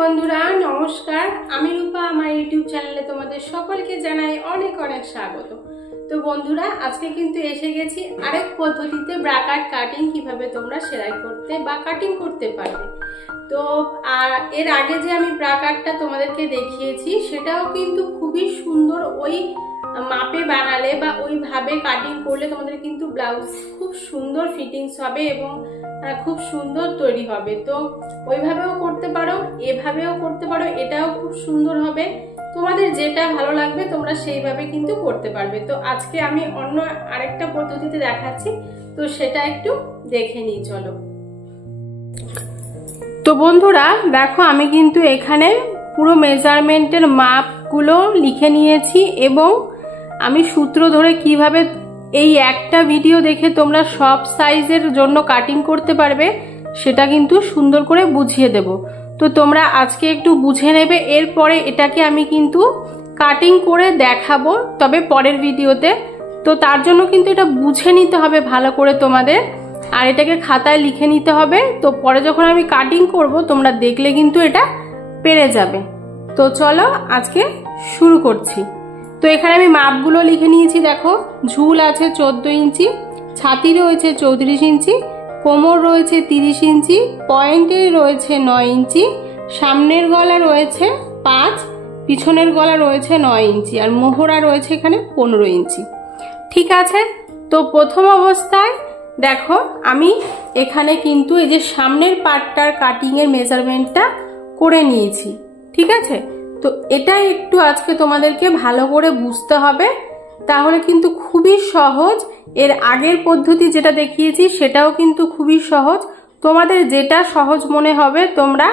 বন্ধুরা নমস্কার, আমি রূপা। আমার ইউটিউব চ্যানেলে তোমাদের সকলকে জানাই অনেক অনেক স্বাগত। তো বন্ধুরা, আজকে কিন্তু এসে গেছি আরেক পদ্ধতিতে ব্রাকাট কাটিং কিভাবে তোমরা সেলাই করতে বা কাটিং করতে পারবে। তো এর আগে যে আমি ব্রাকাটটা তোমাদেরকে দেখিয়েছি সেটাও কিন্তু খুবই সুন্দর, ওই মাপে বানালে বা ওইভাবে কাটিং করলে তোমাদের কিন্তু ব্লাউজ খুব সুন্দর ফিটিংস হবে এবং খুব সুন্দর তৈরি হবে। তো ওইভাবেও করতে পারো, এভাবেও করতে পারো, এটাও খুব সুন্দর হবে। তোমাদের যেটা ভালো লাগবে তোমরা সেইভাবে কিন্তু করতে পারবে। তো আজকে আমি অন্য আরেকটা পদ্ধতিতে দেখাচ্ছি, তো সেটা একটু দেখে নিই চলো। তো বন্ধুরা দেখো, আমি কিন্তু এখানে পুরো মেজারমেন্টের মাপগুলো লিখে নিয়েছি এবং আমি সূত্র ধরে কিভাবে এই একটা ভিডিও দেখে তোমরা সব সাইজের জন্য কাটিং করতে পারবে সেটা কিন্তু সুন্দর করে বুঝিয়ে দেব। তো তোমরা আজকে একটু বুঝে নেবে, এরপরে এটাকে আমি কিন্তু কাটিং করে দেখাবো তবে পরের ভিডিওতে। তো তার জন্য কিন্তু এটা বুঝে নিতে হবে ভালো করে তোমাদের, আর এটাকে খাতায় লিখে নিতে হবে। তো পরে যখন আমি কাটিং করব তোমরা দেখলে কিন্তু এটা পেরে যাবে। তো চলো আজকে শুরু করছি। তো এখানে আমি মাপগুলো লিখে নিয়েছি। দেখো, ঝুল আছে 14 ইঞ্চি, ছাতি রয়েছে 34 ইঞ্চি, কোমর রয়েছে 30 ইঞ্চি, পয়েন্টে রয়েছে 9 ইঞ্চি, সামনের গলা রয়েছে 5, পিছনের গলা রয়েছে 9 ইঞ্চি, আর মোহরা রয়েছে এখানে 15 ইঞ্চি। ঠিক আছে। তো প্রথম অবস্থায় দেখো আমি এখানে কিন্তু এই যে সামনের পার্টটার কাটিং এর মেজারমেন্টটা করে নিয়েছি। ঠিক আছে। তো এটা একটু আজকে তোমাদেরকে ভালো করে বুঝতে হবে, তাহলে কিন্তু খুবই সহজ। এর আগের পদ্ধতি যেটা দেখিয়েছি সেটাও কিন্তু খুবই সহজ। তোমাদের যেটা সহজ মনে হবে তোমরা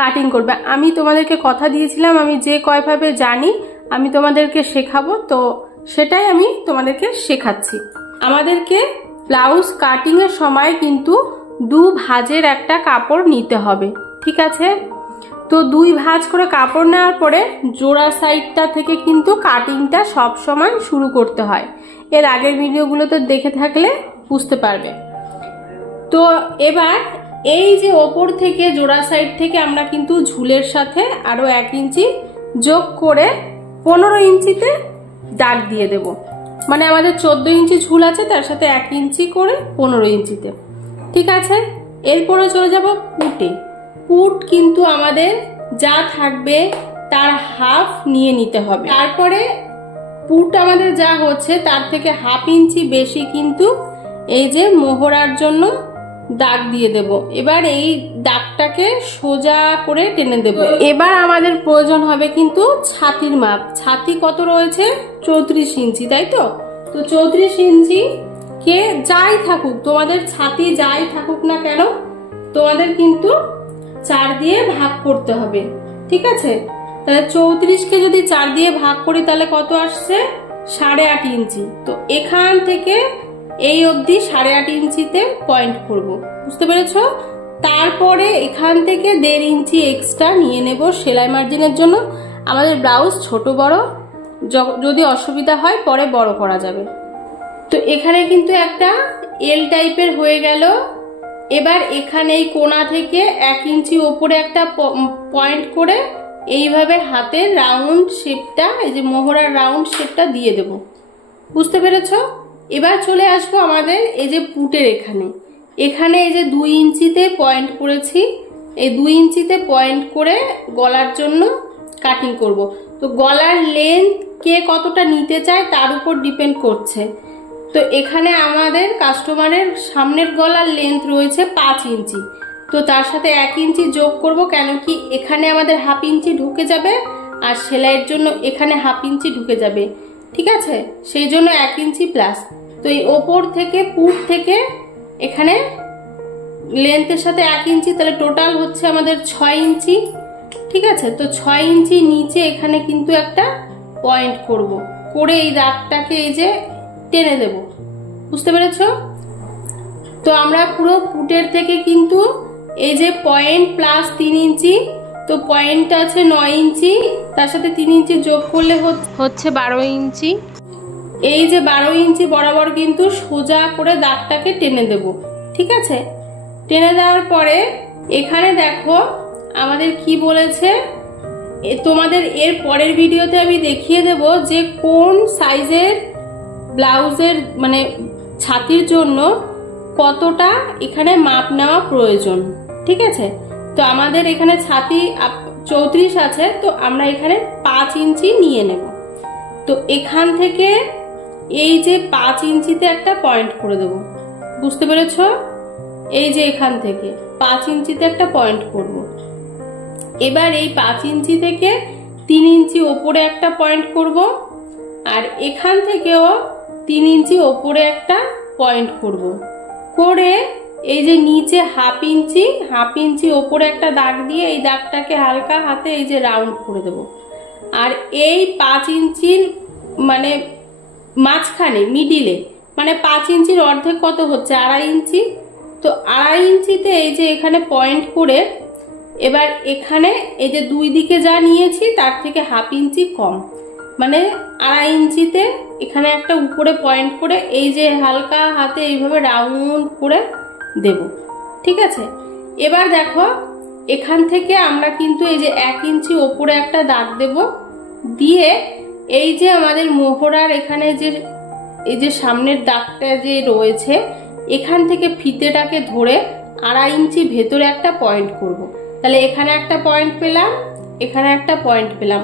কাটিং করবে। আমি তোমাদেরকে কথা দিয়েছিলাম আমি যে কয়ভাবে জানি আমি তোমাদেরকে শেখাবো, তো সেটাই আমি তোমাদেরকে শেখাচ্ছি। আমাদেরকে ব্লাউজ কাটিং এর সময় কিন্তু 2 ভাঁজের একটা কাপড় নিতে হবে। ঠিক আছে। তো 2 ভাঁজ করে কাপড় নেওয়ার পরে জোড়া সাইডটা থেকে কিন্তু কাটিংটা সব সময় শুরু করতে হয়। এর আগের ভিডিওগুলোতে দেখে থাকলে বুঝতে পারবে। তো এবার এই যে ওপর থেকে জোড়া সাইড থেকে আমরা কিন্তু ঝুলের সাথে আরো 1 ইঞ্চি যোগ করে 15 ইঞ্চিতে দাগ দিয়ে দেব। মানে আমাদের 14 ইঞ্চি ঝুল আছে, তার সাথে 1 ইঞ্চি করে 15 ইঞ্চিতে। ঠিক আছে। এরপরে চলে যাব পুটে। পুট কিন্তু আমাদের যা থাকবে তার হাফ নিয়ে নিতে হবে। তারপরে পুট আমাদের যা হচ্ছে তার থেকে 1/2 ইঞ্চি বেশি কিন্তু এই যে মোহরার জন্য দাগ দিয়ে দেব। এবার এই দাগটাকে সোজা করে টেনে দেব। এবার আমাদের প্রয়োজন হবে কিন্তু ছাতির মাপ। ছাতি কত রয়েছে? 34 ইঞ্চি, তাই তো? তো 34 ইঞ্চি কে যাই থাকুক, তোমাদের ছাতি যাই থাকুক না কেন, তোমাদের কিন্তু 4 দিয়ে ভাগ করতে হবে। ঠিক আছে। তাহলে 34 কে যদি 4 দিয়ে ভাগ করি তাহলে কত আসছে? 8.5 ইঞ্চি। তো এখান থেকে এই অবধি 8.5 ইঞ্চিতে পয়েন্ট করব। বুঝতে পেরেছো? তারপরে এখান থেকে 1.5 ইঞ্চি এক্সট্রা নিয়ে নেব সেলাই মার্জিনের জন্য। আমাদের ব্লাউজ ছোট বড় যদি অসুবিধা হয় পরে বড় করা যাবে। তো এখানে কিন্তু একটা এল টাইপের হয়ে গেল। এবার এখানে এই কোণা থেকে 1 ইঞ্চি ওপরে একটা পয়েন্ট করে এইভাবে হাতের রাউন্ড শেপটা, এই যে মোহরার রাউন্ড শেপটা দিয়ে দেব। বুঝতে পেরেছো? এবার চলে আসবো আমাদের এই যে পুটের এখানে। এখানে এই যে 2 ইঞ্চিতে পয়েন্ট করেছি, এই 2 ইঞ্চিতে পয়েন্ট করে গলার জন্য কাটিং করব। তো গলার লেন্থ কে কতটা নিতে চায় তার উপর ডিপেন্ড করছে। তো এখানে আমাদের কাস্টমারের সামনের গলার লেন্থ রয়েছে 5 ইঞ্চি। তো তার সাথে 1 ইঞ্চি যোগ করব, কেন কি এখানে আমাদের 1/2 ইঞ্চি ঢুকে যাবে আর সেলাইয়ের জন্য এখানে 1/2 ইঞ্চি ঢুকে যাবে। ঠিক আছে। সেই জন্য 1 ইঞ্চি প্লাস। তো এই ওপর থেকে পুট থেকে এখানে লেন্থের সাথে 1 ইঞ্চি, তাহলে টোটাল হচ্ছে আমাদের 6 ইঞ্চি। ঠিক আছে। তো 6 ইঞ্চি নিচে এখানে কিন্তু একটা পয়েন্ট করব, করে এই দাগটাকে এই যে টেনে দেব। বুঝতে পেরেছো? তো আমরা পুরো পুটের থেকে কিন্তু এই যে পয়েন্ট প্লাস 3 ইঞ্চি, তো পয়েন্ট আছে 9 ইঞ্চি, তার সাথে 3 ইঞ্চি যোগ করলে হচ্ছে 12 ইঞ্চি। এই যে 12 ইঞ্চি বরাবর কিন্তু সোজা করে দাগটাকে টেনে দেব। ঠিক আছে। টেনে দেওয়ার পরে এখানে দেখো আমাদের কি বলেছে, তোমাদের এর পরের ভিডিওতে আমি দেখিয়ে দেব যে কোন সাইজের ব্লাউজের মানে ছাতির জন্য কতটা এখানে মাপ নেওয়া প্রয়োজন। ঠিক আছে, তো আমাদের এখানে ছাতি 34 আছে, তো আমরা এখানে 5 ইঞ্চি নিয়ে নেব। তো এখান থেকে এই যে 5 ইঞ্চিতে একটা পয়েন্ট করে দেব, বুঝতে পেরেছ? এই যে এখান থেকে 5 ইঞ্চিতে একটা পয়েন্ট করব। এবার এই 5 ইঞ্চি থেকে 3 ইঞ্চি ওপরে একটা পয়েন্ট করব, আর এখান থেকেও 3 ইঞ্চি ওপরে একটা পয়েন্ট করব। করে এই যে নিচে হাফ ইঞ্চি ওপরে একটা দাগ দিয়ে এই দাগটাকে হালকা হাতে এই যে রাউন্ড করে দেব। আর এই 5 ইঞ্চির মানে মাঝখানে মিডিলে মানে 5 ইঞ্চির অর্ধেক কত হচ্ছে, 2.5 ইঞ্চি। তো 2.5 ইঞ্চিতে এই যে এখানে পয়েন্ট করে এবার এখানে এই যে দুই দিকে যা নিয়েছি তার থেকে হাফ ইঞ্চি কম মানে 2.5 ইঞ্চিতে এখানে একটা উপরে পয়েন্ট করে এই যে হালকা হাতে এইভাবে রাউন্ড করে দেব। ঠিক আছে, এবার দেখো এখান থেকে আমরা কিন্তু এই যে 1 ইঞ্চি ওপরে একটা দাগ দেব, দিয়ে এই যে আমাদের মোহরার এখানে যে এই যে সামনের দাগটা যে রয়েছে এখান থেকে ফিতেটাকে ধরে 2.5 ইঞ্চি ভেতরে একটা পয়েন্ট করব। তাহলে এখানে একটা পয়েন্ট পেলাম, এখানে একটা পয়েন্ট পেলাম,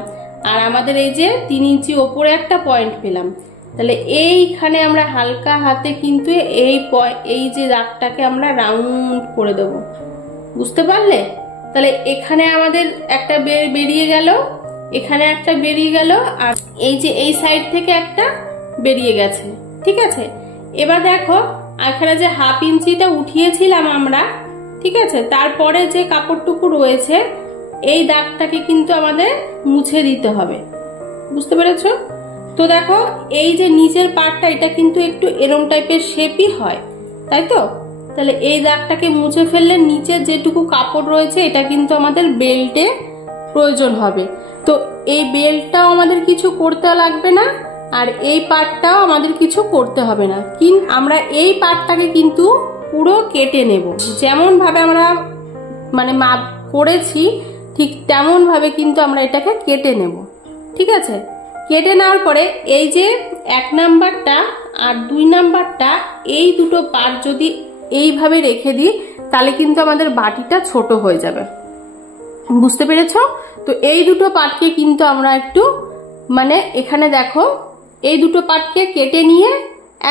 আর আমাদের এই যে 3 ইঞ্চি ওপরে একটা পয়েন্ট পেলাম। তাহলে এইখানে আমরা হালকা হাতে কিন্তু এই যে দাগটাকে আমরা রাউন্ড করে দেব, বুঝতে পারলে? তাহলে এখানে আমাদের একটা বেরিয়ে গেল, এখানে একটা বেরিয়ে গেল, আর এই যে এই সাইড থেকে একটা বেরিয়ে গেছে। ঠিক আছে, এবার দেখো এখানে যে হাফ ইঞ্চিটা উঠিয়েছিলাম আমরা, ঠিক আছে, তারপরে যে কাপড়টুকু রয়েছে এই দাগটাকে কিন্তু আমাদের মুছে দিতে হবে, বুঝতে পেরেছো? তো দেখো এই যে নিচের পার্টটা এটা কিন্তু একটু এরম টাইপের শেপই হয়, তাই তো? তাহলে এই দাগটাকে মুছে ফেললে নিচের যেটুকু কাপড় রয়েছে এটা কিন্তু আমাদের বেল্টে প্রয়োজন হবে। তো এই বেল্টটাও আমাদের কিছু করতে লাগবে না, আর এই পার্টটাও আমাদের কিছু করতে হবে না। কিন্তু আমরা এই পার্টটাকে কিন্তু পুরো কেটে নেব, যেমন ভাবে আমরা মানে মাপ করেছি ঠিক তেমন ভাবে কিন্তু আমরা এটাকে কেটে নেব। ঠিক আছে, কেটে নেওয়ার পরে এই যে 1 নাম্বারটা আর 2 নাম্বারটা এই দুটো পার্ট যদি এইভাবে রেখে দিই তাহলে কিন্তু আমাদের বাটিটা ছোট হয়ে যাবে, বুঝতে পেরেছো? তো এই দুটো পার্টকে কিন্তু আমরা একটু মানে এখানে দেখো এই দুটো পার্টকে কেটে নিয়ে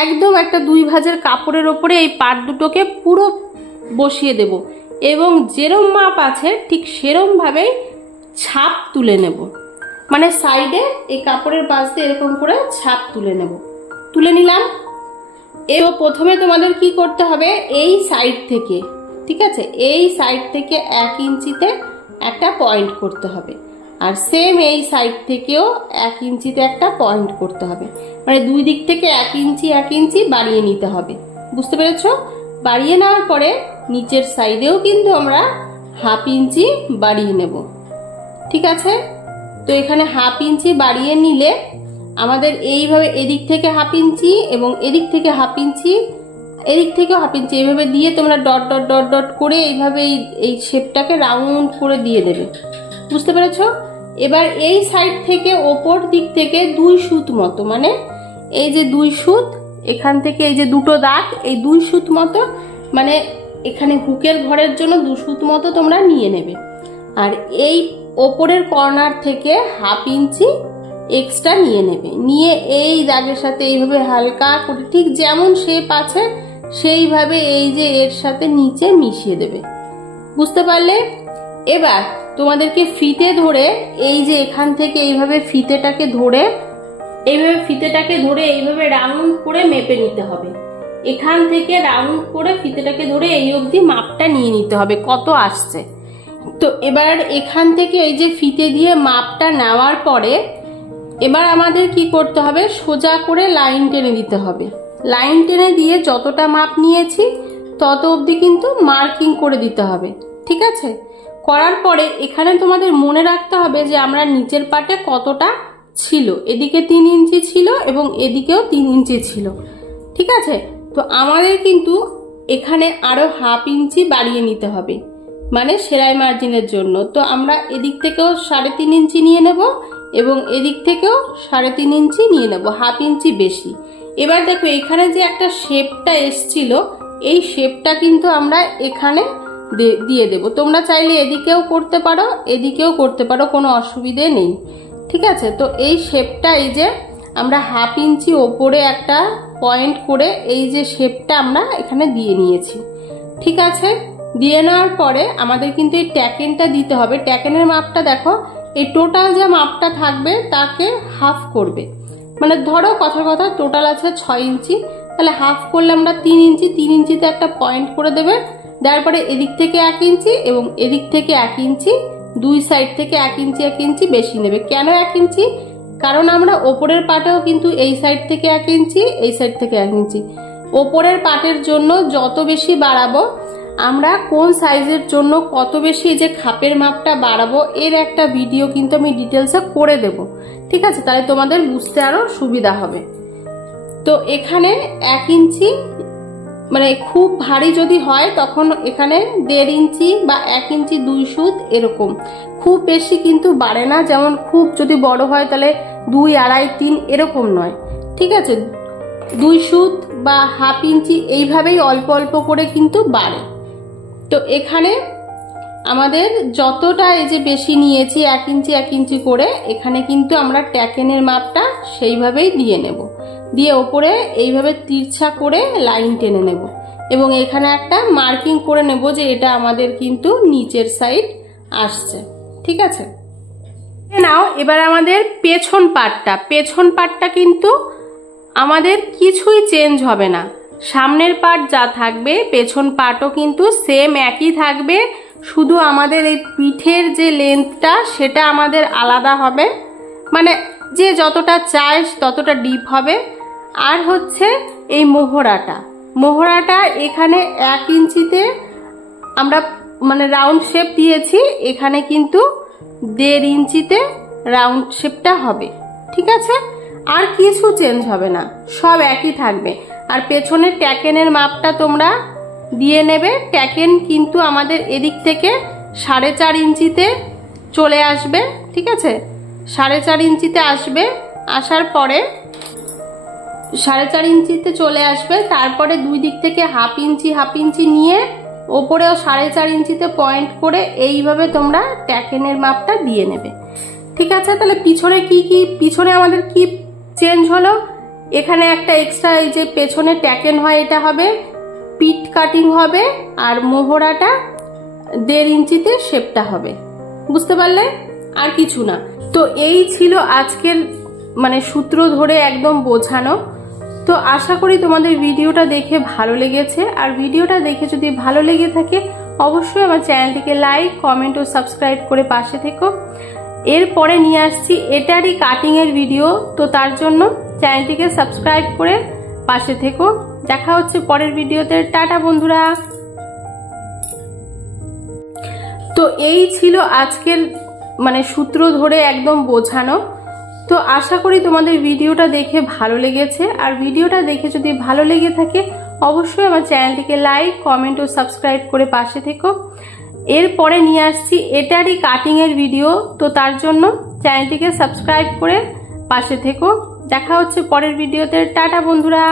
একদম একটা 2 ভাঁজের কাপড়ের ওপরে এই পার্ট দুটোকে পুরো বসিয়ে দেব, এবং যেরম মাপ আছে ঠিক সেরম ভাবেই ছাপ তুলে নেব। মানে সাইডে এই কাপড়ের পাশ দিয়ে এরকম করে ছাপ তুলে নেব। তুলে নিলাম। এও প্রথমে তোমাদের কি করতে হবে, এই সাইড থেকে, ঠিক আছে, এই সাইড থেকে 1 ইঞ্চিতে একটা পয়েন্ট করতে হবে, আর সেম এই সাইড থেকেও 1 ইঞ্চিতে একটা পয়েন্ট করতে হবে। মানে দুই দিক থেকে 1 ইঞ্চি বাড়িয়ে নিতে হবে, বুঝতে পেরেছো? বাড়িয়ে নেওয়ার পরে নিচের সাইডেও কিন্তু আমরা হাফ ইঞ্চি বাড়িয়ে নেব। ঠিক আছে, তো এখানে হাফ ইঞ্চি বাড়িয়ে নিলে আমাদের এইভাবে এদিক থেকে হাফ ইঞ্চি এবং এদিক থেকে হাফ ইঞ্চি, এদিক থেকেও হাফ ইঞ্চি, এইভাবে দিয়ে তোমরা ডট ডট ডট ডট করে এইভাবে এই শেপটাকে রাউন্ড করে দিয়ে দেবে, বুঝতে পেরেছো? এবার এই সাইড থেকে ওপর দিক থেকে 2 সুত মতো, মানে এই যে 2 সুত, এখান থেকে এই যে দুটো দাগ, এই 2 সুত মতো, মানে এখানে হুকের ঘরের জন্য 2 সুত মতো তোমরা নিয়ে নেবে। আর এই ওপরের কর্নার থেকে হাফ ইঞ্চি এক্সট্রা নিয়ে নেবে, নিয়ে এই দাগের সাথে এইভাবে হালকা করে ঠিক যেমন শেপ আছে সেইভাবে এই যে এর সাথে নিচে মিশিয়ে দেবে, বুঝতে পারলে? এবার তোমাদেরকে ফিতে ধরে এই যে এখান থেকে এইভাবে ফিতেটাকে ধরে এইভাবে রাউন্ড করে মেপে নিতে হবে। এখান থেকে রাউন্ড করে ফিতেটাকে ধরে এই অবধি মাপটা নিয়ে নিতে হবে কত আসছে। তো এবার এখান থেকে এই যে ফিতে দিয়ে মাপটা নেওয়ার পরে এবার আমাদের কি করতে হবে, সোজা করে লাইন টেনে দিতে হবে। লাইন টেনে দিয়ে যতটা মাপ নিয়েছি তত অবধি কিন্তু মার্কিং করে দিতে হবে। ঠিক আছে, করার পরে এখানে তোমাদের মনে রাখতে হবে যে আমরা নিচের পাটে কতটা ছিল, এদিকে 3 ইঞ্চি ছিল এবং এদিকেও 3 ইঞ্চি ছিল। ঠিক আছে, তো আমাদের কিন্তু এখানে আরো হাফ ইঞ্চি বাড়িয়ে নিতে হবে। মানে সেলাই মার্জিনের জন্য। তো আমরা এদিক থেকেও 3.5 ইঞ্চি নিয়ে নেব এবং এদিক থেকেও 3.5 ইঞ্চি নিয়ে নেব, হাফ ইঞ্চি বেশি। এবার দেখো এখানে যে একটা শেপটা এসছিল, এই শেপটা কিন্তু আমরা এখানে দিয়ে দেব। তোমরা চাইলে এদিকেও করতে পারো, এদিকেও করতে পারো, কোনো অসুবিধে নেই, ঠিক আছে। তো এই শেপটা, এই যে আমরা হাফ ইঞ্চি ওপরে একটা পয়েন্ট করে এই যে শেপটা আমরা এখানে দিয়ে নিয়েছি, ঠিক আছে। দিয়ে নেওয়ার পরে আমাদের কিন্তু এই ট্যাকেনটা দিতে হবে। ট্যাকেনের মাপটা দেখো, এই টোটাল যে মাপটা থাকবে তাকে হাফ করবে। মানে ধরো কথার কথা টোটাল আছে 6 ইঞ্চি, তাহলে হাফ করলে আমরা 3 ইঞ্চি, 3 ইঞ্চিতে একটা পয়েন্ট করে দেবে। দেওয়ার পরে এদিক থেকে 1 ইঞ্চি এবং এদিক থেকে 1 ইঞ্চি, দুই সাইড থেকে 1 ইঞ্চি 1 ইঞ্চি বেশি নেবে। কেন 1 ইঞ্চি? কারণ আমরা ওপরের পাটেও কিন্তু এই সাইড থেকে 1 ইঞ্চি, এই সাইড থেকে 1 ইঞ্চি, ওপরের পাটের জন্য যত বেশি বাড়াবো, আমরা কোন সাইজের জন্য কত বেশি যে খাপের মাপটা বাড়াবো এর একটা ভিডিও কিন্তু আমি ডিটেলসে করে দেব, ঠিক আছে। তাহলে তোমাদের বুঝতে আরো সুবিধা হবে। তো এখানে 1 ইঞ্চি, মানে খুব ভারী যদি হয় তখন এখানে 1.5 ইঞ্চি বা 1 ইঞ্চি 2 সুত এরকম, খুব বেশি কিন্তু বাড়ে না। যেমন খুব যদি বড় হয় তাহলে 2, 2.5, 3 এরকম নয়, ঠিক আছে। 2 সুত বা হাফ ইঞ্চি এইভাবেই অল্প অল্প করে কিন্তু বাড়ে। তো এখানে আমাদের যতটা এই যে বেশি নিয়েছি 1 ইঞ্চি 1 ইঞ্চি করে, এখানে কিন্তু আমরা ট্যাকেনের মাপটা সেইভাবেই দিয়ে নেব। দিয়ে ওপরে এইভাবে তিরছা করে লাইন টেনে নেব এবং এখানে একটা মার্কিং করে নেব যে এটা আমাদের কিন্তু নিচের সাইড আসছে, ঠিক আছে। নাও এবার আমাদের পেছন পাটটা কিন্তু আমাদের কিছুই চেঞ্জ হবে না। সামনের পাট যা থাকবে পেছন পাটও কিন্তু সেম একই থাকবে, শুধু আমাদের এই পিঠের যে লেন্থটা সেটা আমাদের আলাদা হবে, মানে যে যতটা চায় ততটা ডিপ হবে। আর হচ্ছে এই মোহরাটা এখানে 1 ইঞ্চিতে আমরা মানে রাউন্ড শেপ দিয়েছি, এখানে কিন্তু 1.5 ইঞ্চিতে রাউন্ড শেপটা হবে, ঠিক আছে। আর কিছু চেঞ্জ হবে না, সব একই থাকবে। আর পেছনের ট্যাকেনের মাপটা তোমরা দিয়ে নেবে। ট্যাকেন কিন্তু আমাদের এদিক থেকে 4.5 ইঞ্চিতে চলে আসবে, ঠিক আছে। 4.5 ইঞ্চিতে আসবে, আসার পরে 4.5 ইঞ্চিতে চলে আসবে। তারপরে দুই দিক থেকে হাফ ইঞ্চি নিয়ে ওপরেও 4.5 ইঞ্চিতে পয়েন্ট করে এইভাবে তোমরা ট্যাকেনের মাপটা দিয়ে নেবে, ঠিক আছে। তাহলে পিছনে আমাদের কি চেঞ্জ হলো, এখানে একটা এক্সট্রা এই যে পেছনে ট্যাকেন হয় এটা হবে, পিট কাটিং হবে, আর মোহরাটা 1.5 ইঞ্চিতে শেপটা হবে, বুঝতে পারলে? আর কিছু না। তো এই ছিল আজকের মানে সূত্র ধরে একদম বোঝানো। তো আশা করি তোমাদের ভিডিওটা দেখে ভালো লেগেছে। আর ভিডিওটা দেখে যদি ভালো লেগে থাকে অবশ্যই আমার চ্যানেলটিকে লাইক, কমেন্ট ও সাবস্ক্রাইব করে পাশে থেকো। এরপরে নিয়ে আসছি এটারই কাটিং এর ভিডিও, তো তার জন্য চ্যানেলটিকে সাবস্ক্রাইব করে পাশে থেকো। দেখা হচ্ছে পরের ভিডিওতে। টাটা বন্ধুরা। তো এই ছিল আজকের মানে সূত্র ধরে একদম বোঝানো। তো আশা করি তোমাদের ভিডিওটা দেখে ভালো লেগেছে। আর ভিডিওটা দেখে যদি ভালো লেগে থাকে অবশ্যই আমার চ্যানেলটিকে লাইক, কমেন্ট ও সাবস্ক্রাইব করে পাশে থেকো। এরপরে নিয়ে আসছি এটারই কাটিং এর ভিডিও, তো তার জন্য চ্যানেলটিকে সাবস্ক্রাইব করে পাশে থেকো। দেখা হচ্ছে পরের ভিডিওতে। টাটা বন্ধুরা।